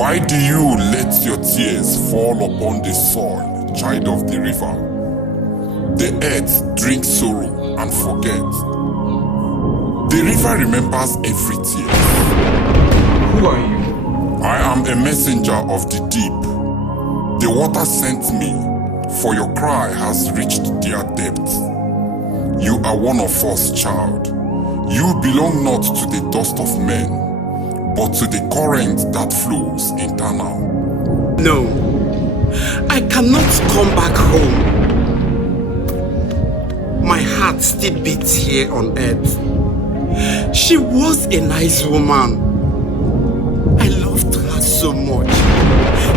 Why do you let your tears fall upon the soil, child of the river? The earth drinks sorrow and forgets. The river remembers every tear. Who are you? I am a messenger of the deep. The water sent me, for your cry has reached their depth. You are one of us, child. You belong not to the dust of men, but to the current that flows internal. No, I cannot come back home. My heart still beats here on earth. She was a nice woman. I loved her so much.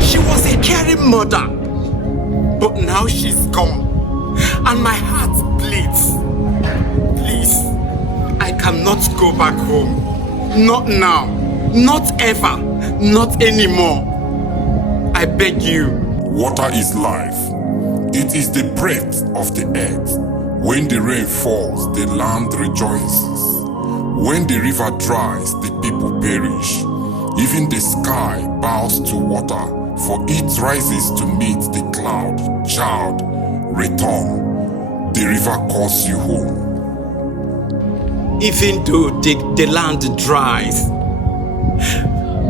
She was a caring mother. But now she's gone, and my heart bleeds. Please, I cannot go back home. Not now. Not ever. Not anymore. I beg you. Water is life. It is the breath of the earth. When the rain falls, the land rejoices. When the river dries, the people perish. Even the sky bows to water, for it rises to meet the cloud. Child, return. The river calls you home. Even though the land dries,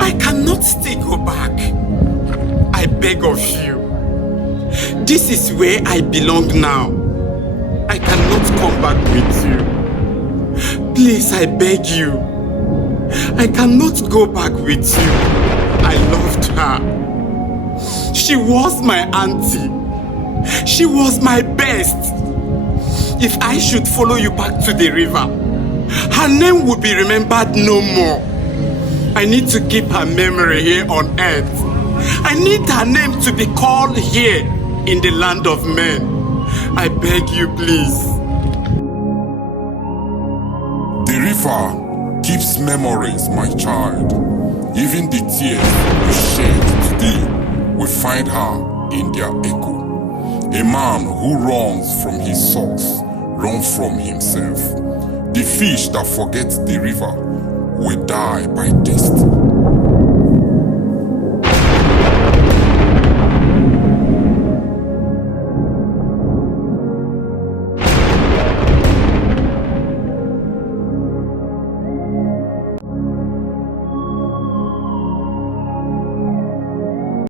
I cannot still go back. I beg of you. This is where I belong now. I cannot come back with you. Please, I beg you. I cannot go back with you. I loved her. She was my auntie. She was my best. If I should follow you back to the river, her name would be remembered no more. I need to keep her memory here on earth. I need her name to be called here in the land of men. I beg you, please. The river keeps memories, my child. Even the tears you shed today will find her in their echo. A man who runs from his source runs from himself. The fish that forgets the river will die by thirst.